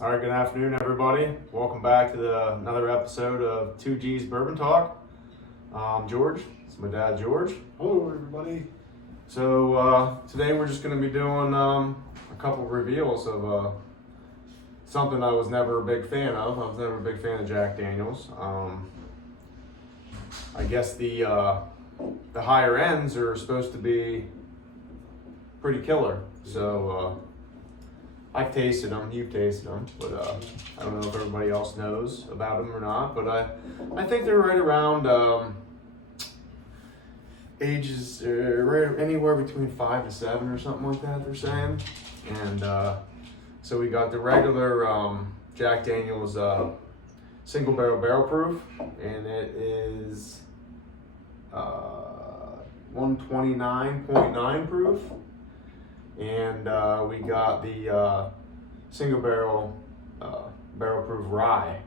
All right, good afternoon, everybody. Welcome back to another episode of 2Gs Bourbon Talk. George, it's my dad, George. Hello, everybody. So today we're just going to be doing a couple of reveals of something I was never a big fan of. I was never a big fan of Jack Daniels. I guess the higher ends are supposed to be pretty killer. So I've tasted them, you've tasted them, but I don't know if everybody else knows about them or not. But I think they're right around ages, right anywhere between 5 to 7 or something like that, they're saying. And so we got the regular Jack Daniels single barrel proof, and it is 129.9 proof. And we got the single barrel proof rye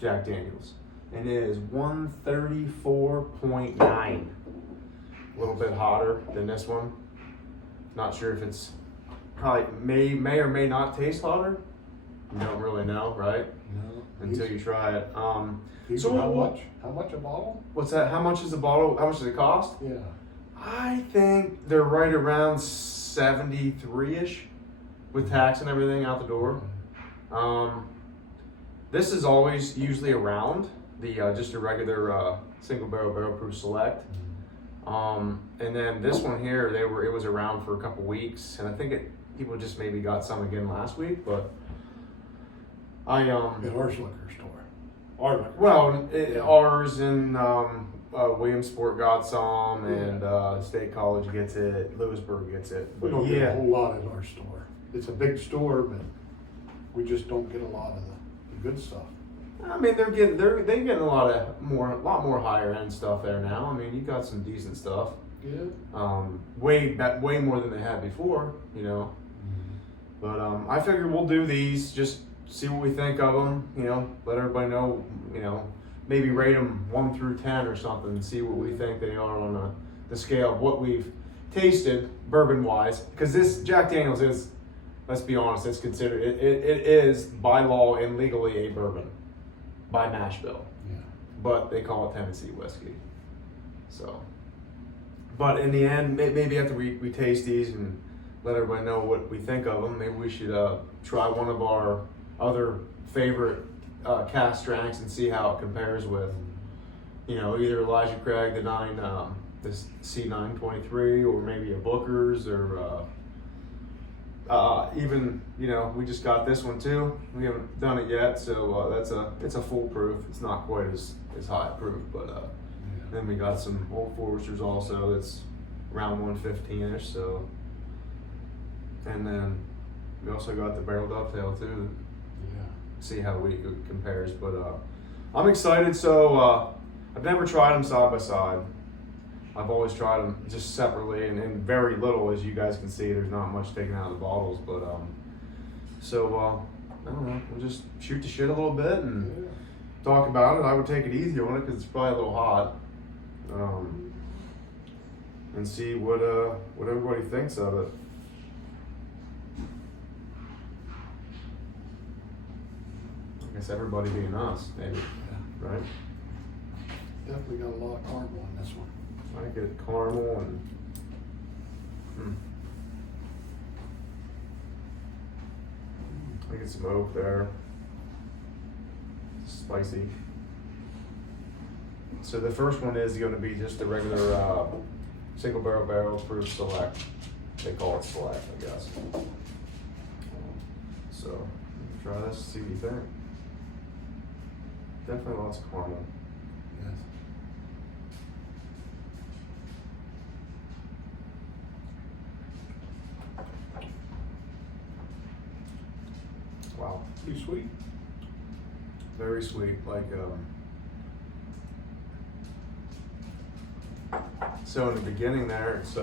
Jack Daniels, and it is 134.9. A little bit hotter than this one. Not sure if it's probably may or may not taste hotter. You don't really know, right? No. Until you try it. So how much? How much a bottle? What's that? How much is the bottle? How much does it cost? Yeah. I think they're right around 73-ish with tax and everything out the door. This is always usually around the just a regular single barrel proof select. And then this one here, it was around for a couple weeks, and I think people just maybe got some again last week, but At our liquor store. Our liquor store. ours and Williamsport got some, and State College gets it, Lewisburg gets it. We don't get a whole lot at our store. It's a big store, but we just don't get a lot of the good stuff. I mean, they're getting a lot more higher end stuff there now. I mean, you got some decent stuff. Yeah. Way more than they had before, you know. But I figured we'll do these, just see what we think of them. You know, let everybody know. You know, maybe rate them 1 through 10 or something, and see what we think they are on the scale of what we've tasted bourbon wise. Because this Jack Daniels is, let's be honest, it's considered it is by law and legally a bourbon by mash bill. Yeah. But they call it Tennessee whiskey. So, but in the end, maybe after we taste these and let everybody know what we think of them, maybe we should try one of our other favorite cast strengths and see how it compares with, you know, either Elijah Craig, the C923, or maybe a Booker's, or even, you know, we just got this one too. We haven't done it yet, so it's a full proof. It's not quite as high proof, but then we got some Old Foresters also. That's around 115ish. So, and then we also got the Barrel Dovetail too. Yeah. See how it compares, but I'm excited. So I've never tried them side by side. I've always tried them just separately, and very little, as you guys can see. There's not much taken out of the bottles, but so I don't know. We'll just shoot the shit a little bit and talk about it. I would take it easy on it because it's probably a little hot, and see what everybody thinks of it. I guess everybody being us, maybe, right? Definitely got a lot of caramel in this one. I get caramel and I get some oak there. Spicy. So the first one is going to be just the regular single barrel proof select. They call it select, I guess. So try this, see what you think. Definitely lots of caramel. Yes. Wow. Pretty sweet. Very sweet, like so in the beginning there, it's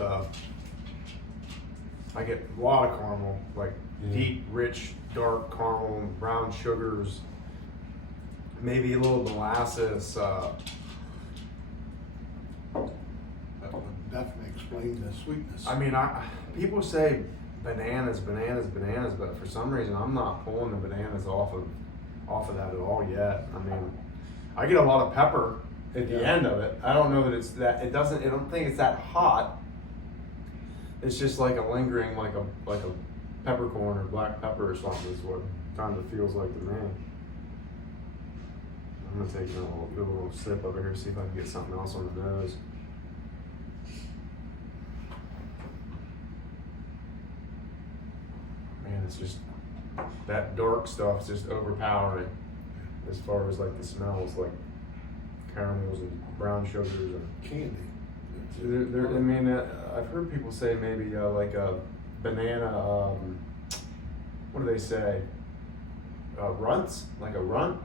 I get a lot of caramel, like deep, rich, dark caramel, brown sugars, maybe a little molasses. That would definitely explain the sweetness. I mean, people say bananas, but for some reason I'm not pulling the bananas off of that at all yet. I mean, I get a lot of pepper at the end of it. I don't know that it's that, I don't think it's that hot. It's just like a lingering, like a peppercorn or black pepper or something is what kind of feels like to me. I'm gonna take a little sip over here, see if I can get something else on the nose. Man, it's just, that dark stuff's just overpowering as far as like the smells, like caramels and brown sugars and Candy. I mean, I've heard people say maybe like a banana, what do they say? Runts? Like a runt?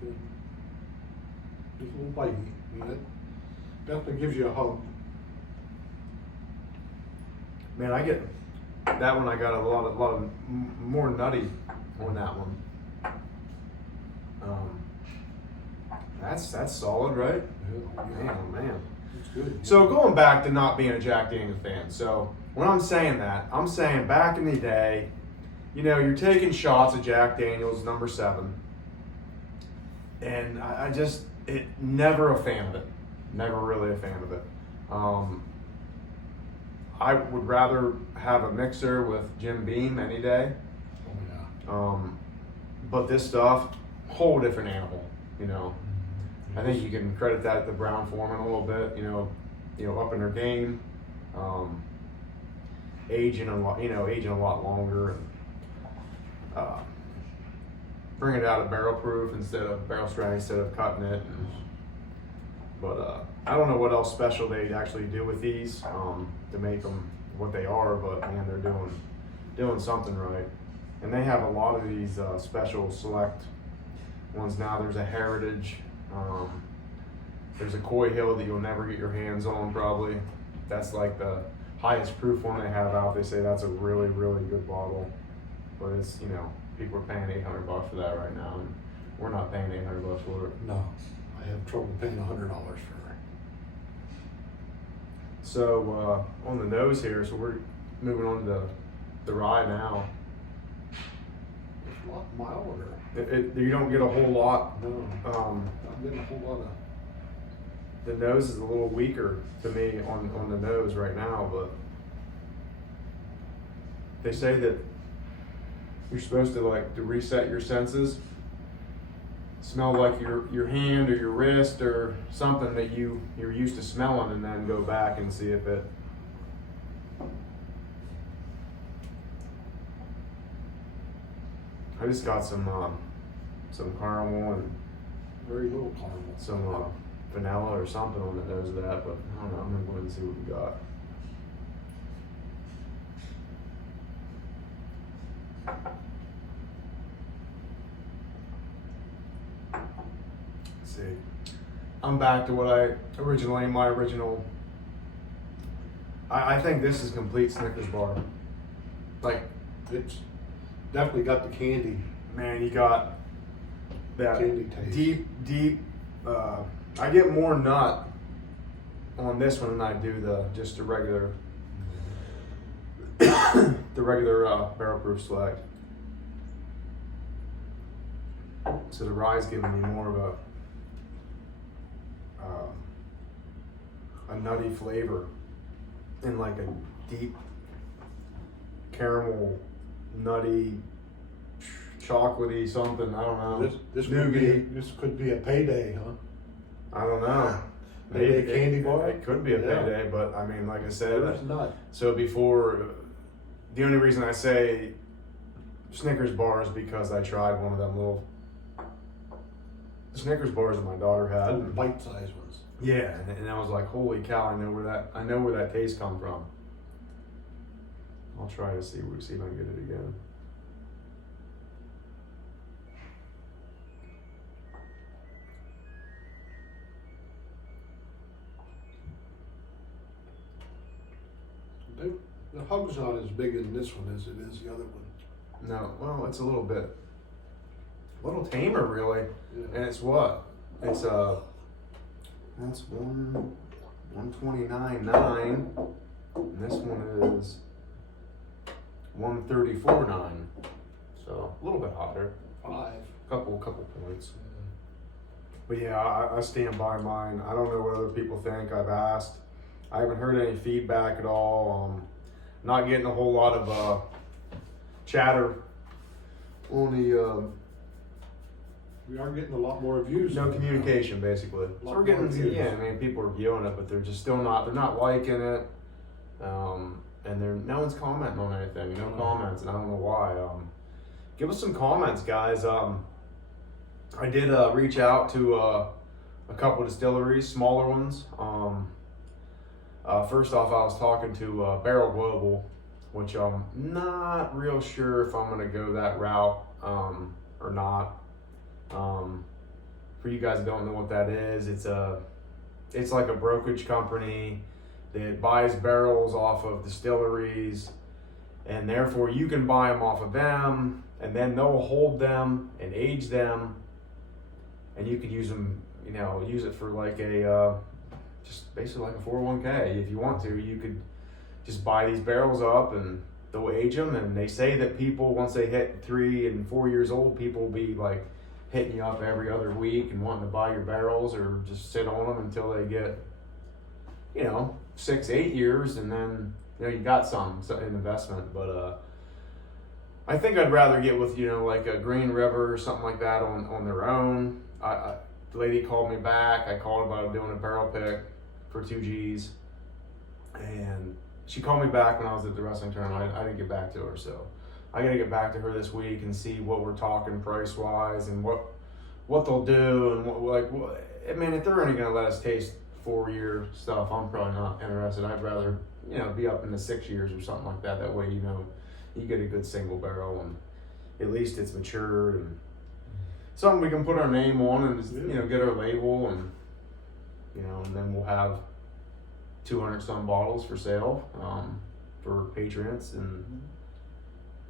Good. Just a little bitey. I mean, it definitely gives you a hug. Man, I get that one. I got a lot of more nutty on that one. That's solid, right? Man, oh man. It's good. So going back to not being a Jack Daniels fan. So when I'm saying that, I'm saying back in the day, you know, you're taking shots of Jack Daniels number 7, and I just never a fan of it. Never really a fan of it. I would rather have a mixer with Jim Beam any day. Oh yeah. But this stuff, whole different animal, you know. I think you can credit that to Brown Foreman a little bit, you know, up in her game, aging a lot longer, and bring it out of barrel proof instead of barrel strength instead of cutting it. But I don't know what else special they actually do with these to make them what they are, but man, they're doing something right. And they have a lot of these special select ones now. There's a Heritage. There's a Coy Hill that you'll never get your hands on probably. That's like the highest proof one they have out. They say that's a really, really good bottle. But it's, you know, people are paying $800 for that right now, and we're not paying $800 for it. No, I have trouble paying $100 for it. So on the nose here, so we're moving on to the rye now. It's a lot milder. You don't get a whole lot. No, I'm getting a whole lot of. The nose is a little weaker to me on the nose right now, but they say that you're supposed to reset your senses. Smell like your hand or your wrist or something that you're used to smelling, and then go back and see if it. I just got some caramel and Very little caramel. some vanilla or something on the nose of that, but I don't know. I'm gonna go ahead and see what we got. Let's see. I'm back to what my original. I think this is complete Snickers bar. Like, It's definitely got the candy. man, you got that Candy taste. deep. I get more nut on this one than I do the regular, barrel proof select. So the rye's giving me more of a nutty flavor and like a deep caramel, nutty, chocolatey something. I don't know. This could be a payday, huh? I don't know. Payday candy bar? It could be a Yeah. payday, but I mean, like I said, It's not. so before, the only reason I say Snickers bar is because I tried one of them little Snickers bars that my daughter had. Bite-sized ones. Yeah, and I was like, holy cow! I know where that taste come from. I'll try to see if I can get it again. The hug's not as big in this one as it is the other one. No, well, it's a little tamer really, Yeah. and it's what? It's that's 1, 129.9, and this one is 134.9. So a little bit hotter, 5. couple points. But yeah, I stand by mine. I don't know what other people think. I've asked. I haven't heard any feedback at all. Not getting a whole lot of chatter on the We are getting a lot more views. no communication, basically. So we're getting, yeah, I mean, people are viewing it, but they're just still not, they're not liking it. And no one's commenting on anything, no comments, and I don't know why. Give us some comments, guys. I did reach out to a couple distilleries, smaller ones. First off, I was talking to Barrel Global, which I'm not real sure if I'm gonna go that route or not. For you guys who don't know what that is, it's like a brokerage company that buys barrels off of distilleries, and therefore you can buy them off of them, and then they'll hold them and age them, and you could use them, use it for like a just basically like a 401k. If you want to, you could just buy these barrels up and they'll age them. And they say that people, once they hit 3 and 4 years old, people will be like hitting you up every other week and wanting to buy your barrels or just sit on them until they get, 6-8 years, and then you got some investment. But I think I'd rather get with like a Green River or something like that on their own. The lady called me back. I called about doing a barrel pick for 2Gs, and she called me back when I was at the wrestling tournament. I didn't get back to her, so I gotta get back to her this week and see what we're talking price wise and what they'll do and I mean, if they're only gonna let us taste 4-year stuff, I'm probably not interested. I'd rather be up in the 6 years or something like that. That way you get a good single barrel and at least it's matured and something we can put our name on and just, get our label and and then we'll have 200 some bottles for sale for patrons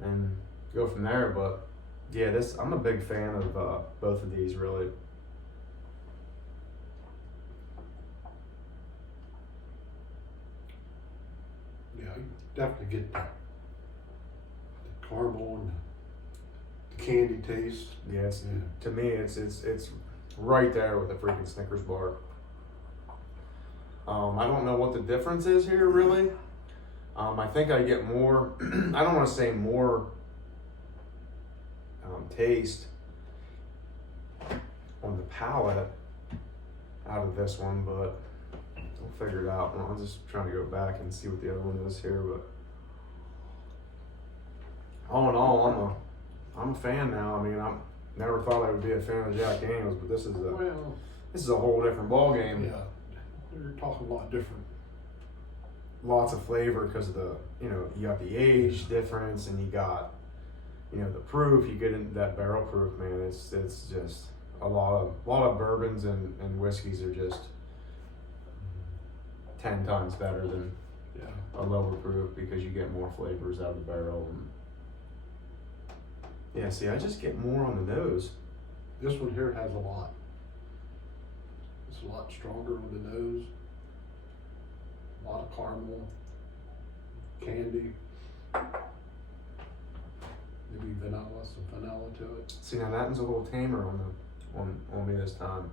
and go from there. But yeah, I'm a big fan of both of these, really. Yeah, you definitely get the caramel and the candy taste. Yeah, to me, it's right there with a freaking Snickers bar. I don't know what the difference is here, really. I think I get more, I don't want to say more taste on the palate out of this one, but we'll figure it out. I'm just trying to go back and see what the other one is here, but all in all, I'm a fan now. I mean, I never thought I would be a fan of Jack Daniels, but this is a whole different ball game. Yeah, they're talking a lot different. Lots of flavor because of the, you got the age difference and you got, the proof. You get into that barrel proof, man. It's just a lot of bourbons and whiskeys are just 10 times better than a lower proof because you get more flavors out of the barrel. And yeah, see, I just get more on the nose. This one here has a lot. It's a lot stronger on the nose. A lot of caramel, candy, maybe vanilla, some vanilla to it. See, now that one's a little tamer on me this time.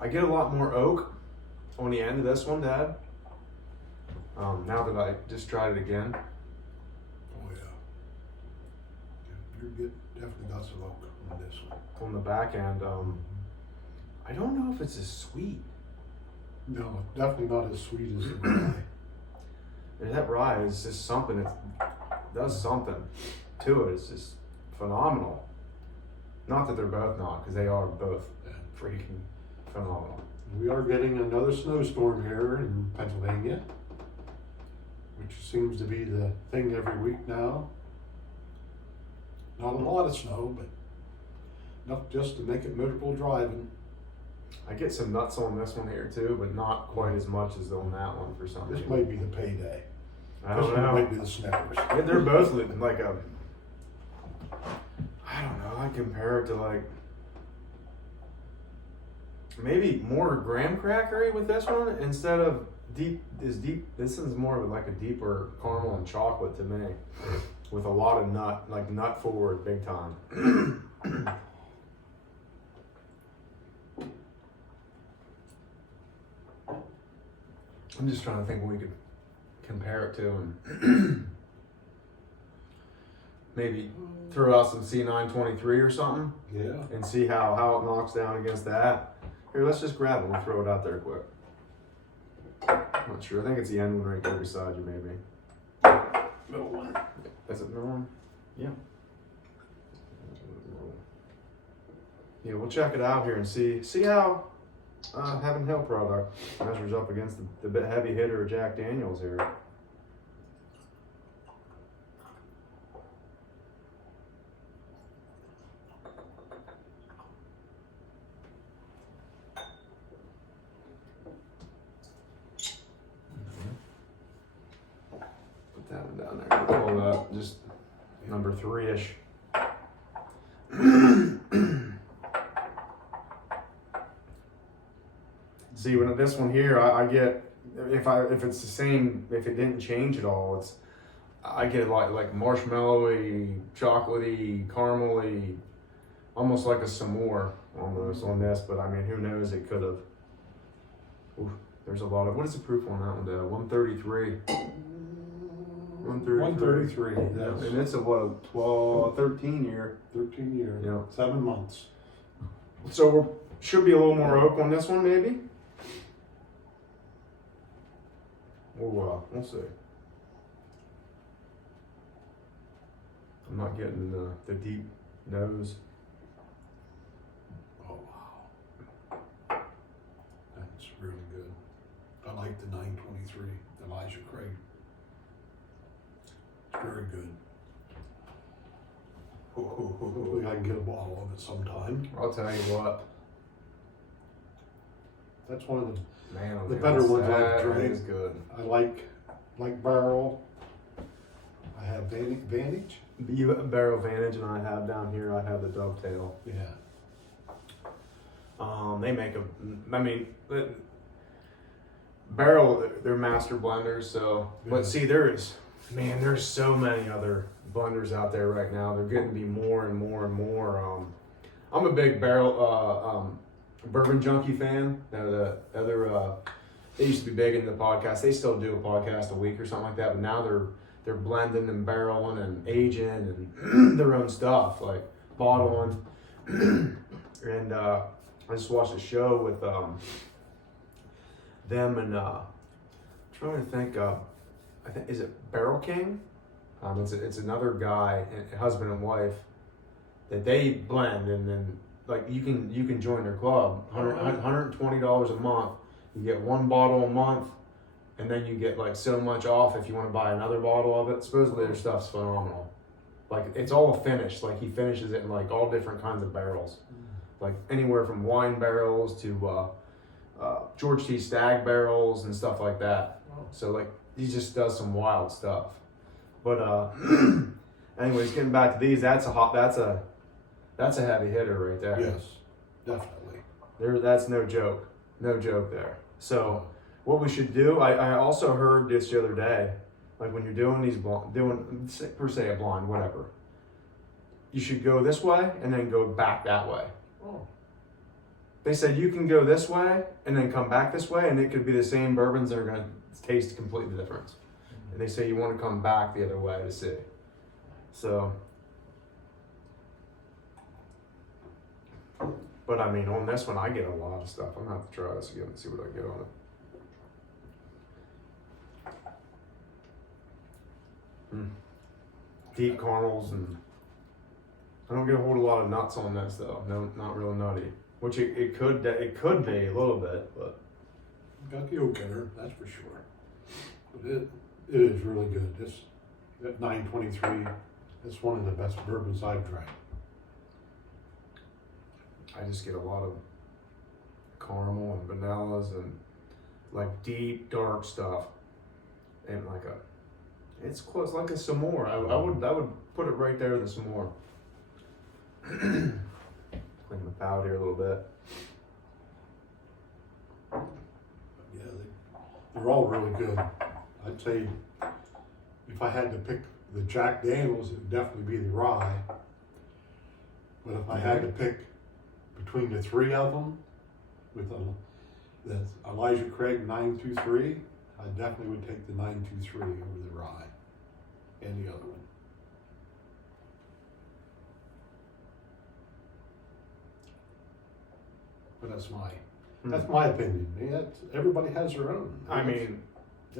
I get a lot more oak on the end of this one, Dad. Now that I just tried it again. Oh yeah. You definitely got some oak on this one. On the back end, I don't know if it's as sweet. No, definitely not as sweet as the rye. And that rye is just something, it does something to it. It's just phenomenal. Not that they're both not, because they are both freaking phenomenal. We are getting another snowstorm here in Pennsylvania, which seems to be the thing every week now. Not a lot of snow, but enough just to make it miserable driving. I get some nuts on this one here too, but not quite as much as on that one for some This reason. might be the payday. I This don't one know. might be the Snickers. Yeah, they're both like I don't know, I compare it to like maybe more graham crackery with this one instead of deep. This one's more of like a deeper caramel and chocolate to me, with a lot of nut forward, big time. I'm just trying to think what we could compare it to, and maybe throw out some C923 or something, Yeah. and see how it knocks down against that. Here, let's just grab it. We'll throw it out there quick. I'm not sure. I think it's the end one right there beside you, maybe. Middle one. Is it the middle one? Yeah. Yeah, we'll check it out here and see how Heaven Hill product measures up against the bit heavy hitter of Jack Daniels here. Put that one down there. We'll call that just number 3-ish. See, when this one here, I get, if it's the same, if it didn't change at all, I get like marshmallowy, chocolatey, caramely, almost like a s'more almost on this. But I mean, who knows? It could have. There's a lot of. What is the proof on that one? 133. 133. Yes. And it's a what? 13 year. 13 years. Yeah. 7 months. So we should be a little more oak on this one, maybe. We'll see. I'm not getting the deep nose. Oh wow. That's really good. I like the 923 Elijah Craig. It's very good. Hopefully I can get a bottle of it sometime. I'll tell you what. That's one of the Man, The better ones I drink. is good. I like Barrel. I have Vantage. You have Barrel Vantage, and I have down here. I have the Dovetail. Yeah. They make Barrel. They're master blenders. So, but see, there's so many other blenders out there right now. They're getting to be more and more and more. I'm a big Barrel bourbon junkie fan. The other they used to be big in the podcast. They still do a podcast a week or something like that, but now they're blending and barreling and aging and their own stuff, like bottling. And I just watched a show with them and trying to think. I think, is it Barrel King? It's another guy, husband and wife, that they blend, and then like you can join their club. $120 a month. You get one bottle a month, and then you get like so much off if you want to buy another bottle of it. Supposedly their stuff's phenomenal. Like it's all finished. Like he finishes it in like all different kinds of barrels, like anywhere from wine barrels to George T. Stagg barrels and stuff like that. So like he just does some wild stuff. But anyways, getting back to these, that's a heavy hitter right there. Yes, definitely. That's no joke. No joke there. So what we should do, I also heard this the other day, like when you're doing these doing per se a blind, whatever, you should go this way and then go back that way. Oh. They said you can go this way and then come back this way, and it could be the same bourbons that are going to taste completely different. And they say you want to come back the other way to see. So, but I mean, on this one, I get a lot of stuff. I'm going to have to try this again and see what I get on it. Deep caramels, and I don't get a whole lot of nuts on this though. No, not real nutty. Which it could be a little bit, but Got the oak in her, that's for sure. But it is really good. That 923, it's one of the best bourbons I've drank. I just get a lot of caramel and vanillas and like deep dark stuff, and it's close like a s'more. I would put it right there, the s'more. Clean the palate here a little bit. They're all really good. I'd say if I had to pick the Jack Daniels, it would definitely be the rye. But if I had to pick between the three of them, with the Elijah Craig 923, I definitely would take the 923 over the rye and the other one. But that's my opinion. Yeah, everybody has their own. I mean,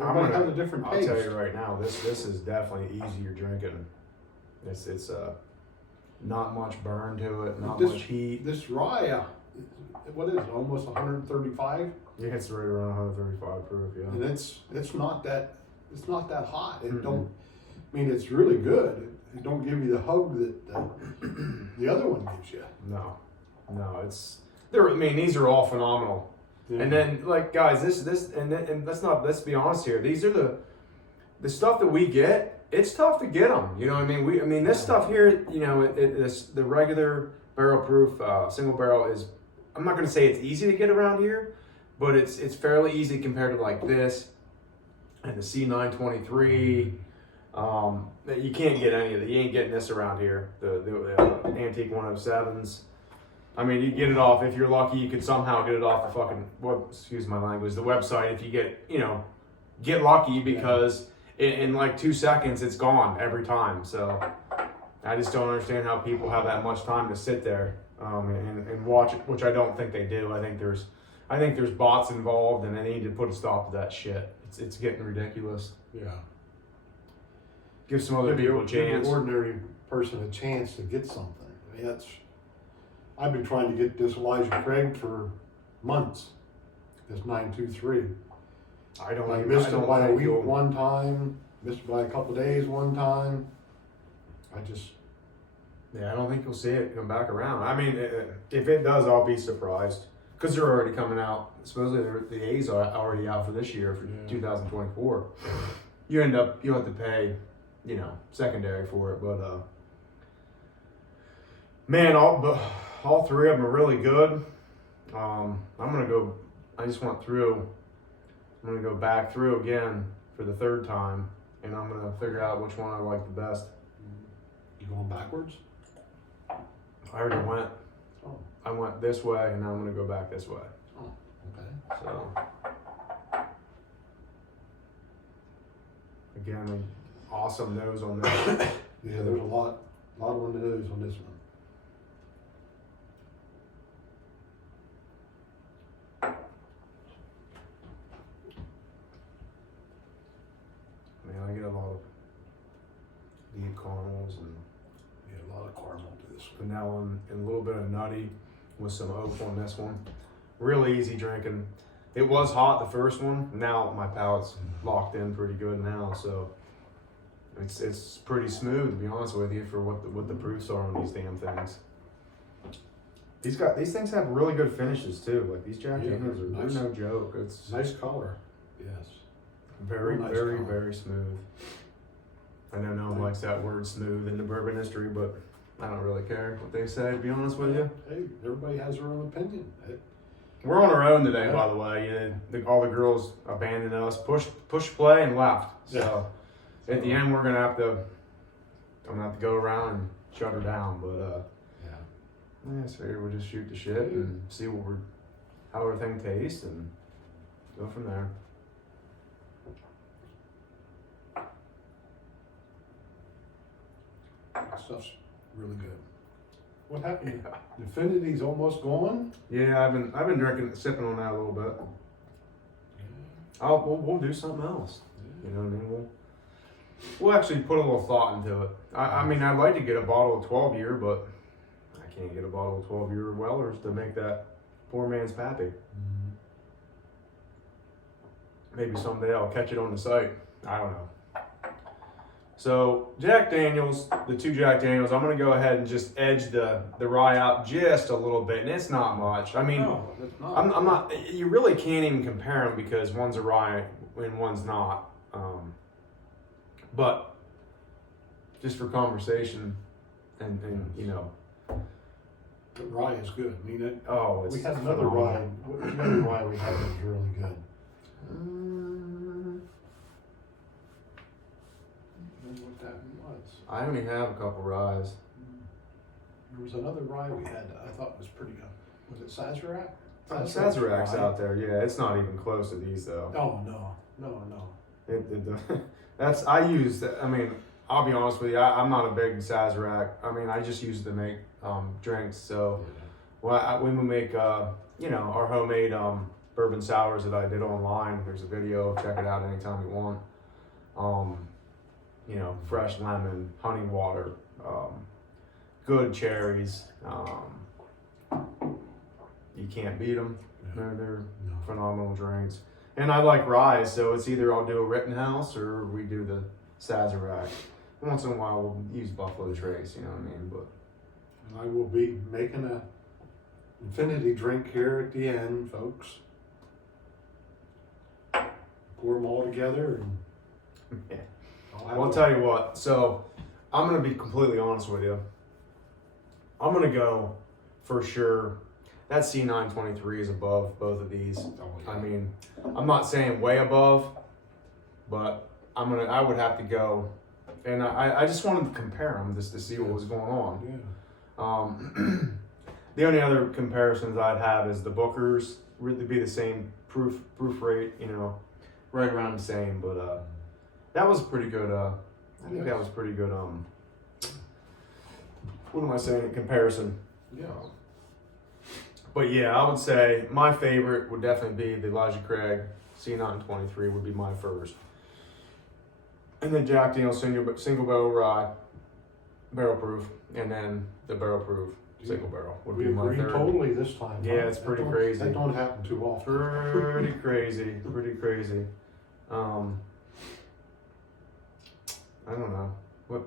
everybody has a different I'll taste. tell you right now, this is definitely easier drinking. It's not much burn to it, not much heat. This rye, what is it? Almost 135. Yeah, it's right around 135 proof. Yeah, And it's not that hot. It don't. I mean, it's really good. It don't give you the hug that the other one gives you. No, it's. I mean, these are all phenomenal. Yeah. And then, like, guys, and let's be honest here. These are the stuff that we get. It's tough to get them. You know what I mean? This stuff here, you know, the regular barrel proof single barrel is. I'm not going to say it's easy to get around here, but it's fairly easy compared to like this and the C923. You can't get any of it. You ain't getting this around here. The antique 107s. I mean, you get it off, if you're lucky, you could somehow get it off the fucking, excuse my language, the website if you get lucky, because in like 2 seconds it's gone every time. So I just don't understand how people have that much time to sit there and watch it, which I don't think they do. I think there's bots involved, and they need to put a stop to that shit. It's getting ridiculous. Yeah. Give some other people a chance. Give the ordinary person a chance to get something. I mean, I've been trying to get this Elijah Craig for months. This 923. I missed it by a week one time. Missed it by a couple of days one time. I don't think you'll see it come back around. I mean, if it does, I'll be surprised, because they're already coming out. Supposedly the A's are already out for this year, for 2024. You have to pay, secondary for it, but man, all three of them are really good. I just went through. I'm gonna go back through again for the third time, and I'm gonna figure out which one I like the best. You going backwards? I already went. Oh. I went this way, and now I'm gonna go back this way. Oh, okay. So again, awesome nose on this. Yeah, there's a lot of nose on this one. Man, I get a lot of deep caramels and a lot of caramel to this one. vanilla and a little bit of nutty with some oak on this one. Really easy drinking. It was hot the first one. Now my palate's locked in pretty good now, so it's pretty smooth, to be honest with you, for what the proofs are on these damn things. These things have really good finishes too. Like these Jack Daniels are nice. They're no joke. It's nice color. Yes. Very, nice very, color. very smooth. I know no one likes that word smooth in the bourbon industry, but I don't really care what they say, to be honest with you. Hey, everybody has their own opinion. We're on our own today, by the way. All the girls abandoned us, push play, and left. So at the end, I'm gonna have to go around and shut her down. But so we'll just shoot the shit and see how everything tastes and go from there. Stuff's really good. What happened? Infinity's almost gone. Yeah, I've been sipping on that a little bit. We'll do something else. You know what I mean? We'll actually put a little thought into it. I mean, I'd like to get a bottle of 12 year, but I can't get a bottle of 12 year Wellers to make that poor man's pappy. Mm-hmm. Maybe someday I'll catch it on the site. I don't know. So Jack Daniels, the two Jack Daniels, I'm gonna go ahead and just edge the rye out just a little bit, and it's not much. I mean, no, it's not. I'm not. You really can't even compare them because one's a rye and one's not. But just for conversation, and the rye is good. I mean, we had another rye. The other rye we had was really good. What that was. I only have a couple ryes. There was another rye we had that I thought was pretty good. Was it Sazerac? Sazerac's out there. Yeah, it's not even close to these though. Oh, no. That's I use. I mean, I'll be honest with you. I'm not a big Sazerac. I mean, I just use it to make drinks. So when we make our homemade bourbon sours that I did online, there's a video. Check it out anytime you want. Fresh lemon, honey water, good cherries. You can't beat them. Yeah. They're No. phenomenal drinks. And I like rye, so it's either I'll do a Rittenhouse or we do the Sazerac. Once in a while we'll use Buffalo Trace, you know what I mean? But And I will be making a infinity drink here at the end, folks. Pour them all together and yeah. have I'll tell you what. So I'm gonna be completely honest with you. I'm gonna go for sure. That C923 is above both of these. Oh, yeah. I mean, I'm not saying way above, but I would have to go, and I just wanted to compare them just to see what was going on. Yeah. The only other comparisons I'd have is the Booker's would be the same proof rate, right around the same. But that was pretty good. I think that was pretty good. What am I saying in comparison? Yeah. But yeah, I would say my favorite would definitely be the Elijah Craig C923 would be my first. And then Jack Daniel's single barrel rye, barrel proof, and then the barrel proof single barrel would We be my agree third. totally this time. Yeah, it's pretty crazy. That don't happen too often. Pretty crazy. I don't know. What?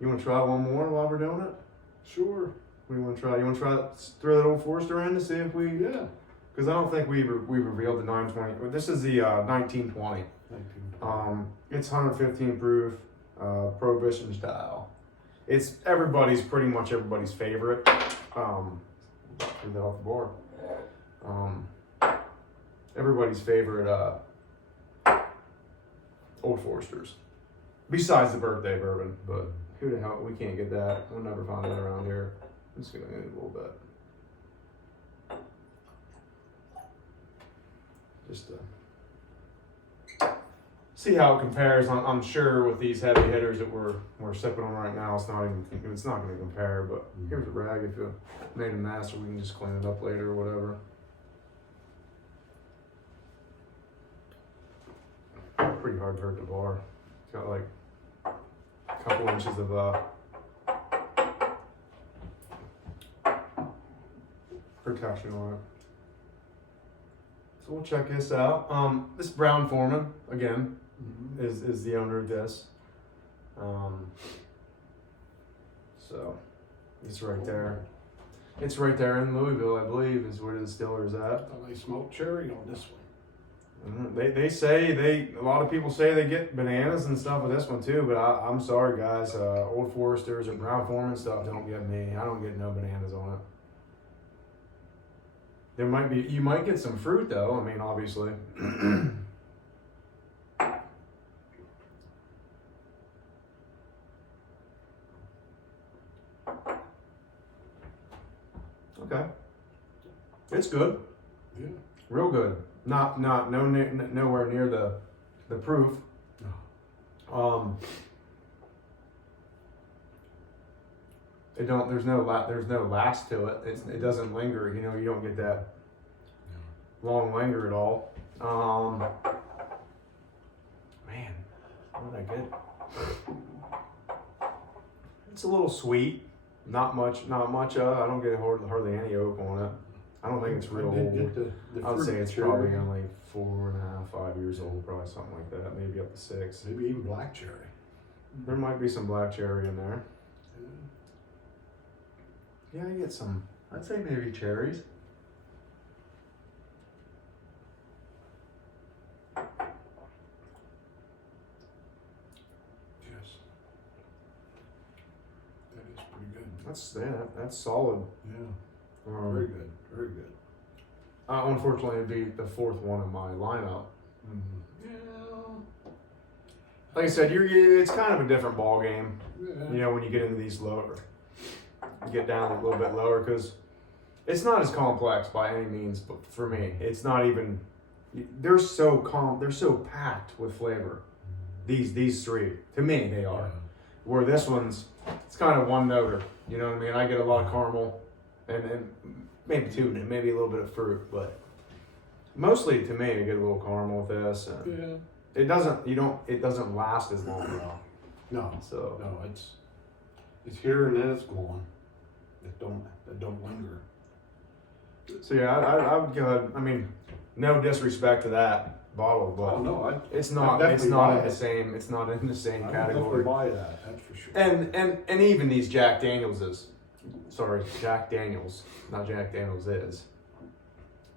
You want to try one more while we're doing it? Sure. What do you want to try? You want to throw that old Forester in to see if we? Yeah. Because I don't think we revealed the 920. Well, this is the 1920. 19. It's 115 proof, Prohibition style. It's pretty much everybody's favorite. Get that off the bar. Everybody's favorite Old Foresters. Besides the birthday bourbon, but who the hell, we can't get that. We'll never find that around here. I'm just gonna need a little bit. Just to see how it compares. I'm sure with these heavy hitters that we're sipping on right now, it's not going to compare. But here's a rag. If you made a mess, we can just clean it up later or whatever. Pretty hard to hurt the bar. It's got like a couple inches of protection on it. So we'll check this out. This Brown Foreman again. Mm-hmm. Is the owner of this. So it's right there. It's right there in Louisville, I believe, is where the distiller is at. Oh, they smoke cherry on this one. They say a lot of people say they get bananas and stuff with this one too, but I'm sorry guys, Old Foresters or Brown Foreman stuff don't get me. I don't get no bananas on it. You might get some fruit though. I mean, obviously. Okay, it's good. Yeah. Real good. Nowhere near the proof. No. There's no last to it. It doesn't linger. You don't get that long linger at all. Man, what did I get? It's a little sweet. Not much. I don't get hardly any oak on it. I don't think it's real I did old. get the I would say it's cherry. probably only 4.5, 5 years old, probably something like that. Maybe up to 6. Maybe even black cherry. There might be some black cherry in there. Yeah, I get some. I'd say maybe cherries. Yes. That is pretty good. That's solid. Yeah. Very good. Very good. Unfortunately, it'd be the fourth one in my lineup. Mm-hmm. Like I said, it's kind of a different ball game. Yeah. You know, when you get into these lower, you get down a little bit lower because it's not as complex by any means. But for me, it's not even. They're so they're so packed with flavor. These three, to me, they are. Yeah. Where this one's, it's kind of one noter. You know what I mean? I get a lot of caramel, and maybe two, maybe a little bit of fruit, but mostly to me, I get a little caramel with this. And Yeah. it doesn't last as long though. No. So No, it's here and then it's gone. It don't linger. So yeah, I would go ahead. I mean, no disrespect to that bottle, but Oh no, it's not I'd it's definitely not buy in the it. same it's not in the same I would category. definitely buy that. That's for sure. And even these Jack Daniels Jack Daniels, not Jack Daniels is.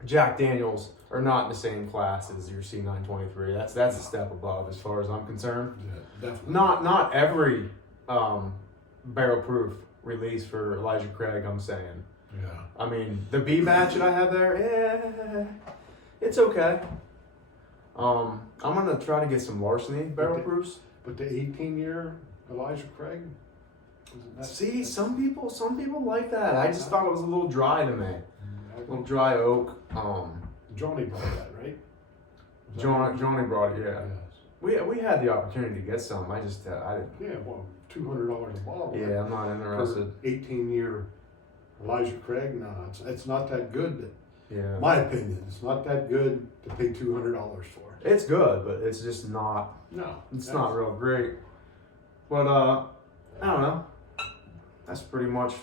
Jack Daniels are not in the same class as your C923. That's a step above as far as I'm concerned. Yeah, definitely. Not every barrel proof release for Elijah Craig, I'm saying. Yeah. I mean, the B batch that I have there, it's okay. I'm gonna try to get some Larceny barrel proofs. But the 18-year Elijah Craig. Isn't that- See, some people like that. I just thought it was a little dry to me. A little dry oak. Johnny brought that, right? Johnny brought it, yeah. Yes. We had the opportunity to get some. I just I didn't. Yeah, well, $200 a bottle. Yeah, I'm not interested. 18-year Elijah Craig, no, it's not that good. Yeah. My opinion, it's not that good to pay $200 for it. It's good, but it's just not. No, It's not real great. But I don't know. That's pretty much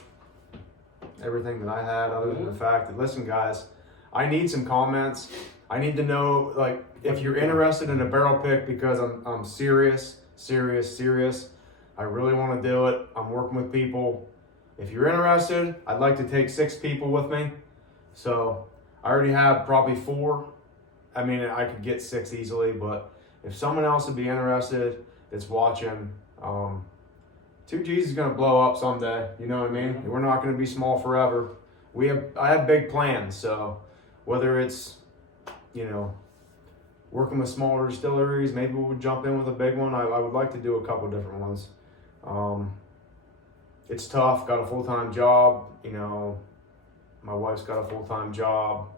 everything that I had, other than the fact that, listen, guys, I need some comments. I need to know, like, if you're interested in a barrel pick, because I'm serious. I really want to do it. I'm working with people. If you're interested, I'd like to take 6 people with me. So I already have probably 4. I mean, I could get 6 easily, but if someone else would be interested that's watching, 2Gs is going to blow up someday. You know what I mean? We're not going to be small forever. I have big plans. So whether it's, working with smaller distilleries, maybe we'll jump in with a big one. I would like to do a couple different ones. It's tough. Got a full-time job. My wife's got a full-time job.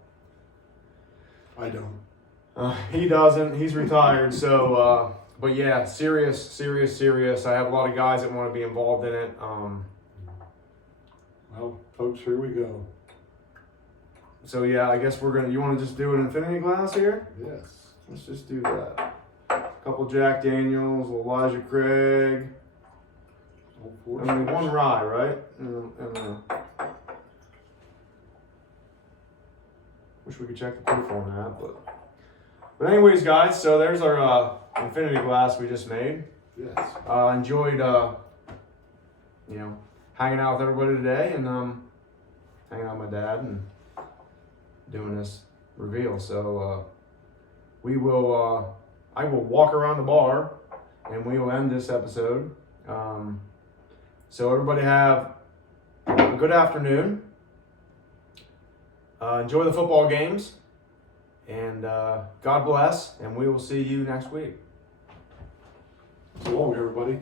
I don't. He doesn't. He's retired. So, but yeah, serious. I have a lot of guys that want to be involved in it. Well, folks, here we go. So yeah, I guess you want to just do an infinity glass here? Yes. Let's just do that. A couple Jack Daniels, Elijah Craig. I mean, one rye, right? Wish we could check the proof on that, but anyways, guys. So there's our infinity glass we just made. Yes. Enjoyed, hanging out with everybody today, and hanging out with my dad and doing this reveal. So I will walk around the bar, and we will end this episode. So everybody have a good afternoon. Enjoy the football games, and God bless, and we will see you next week. So long, everybody.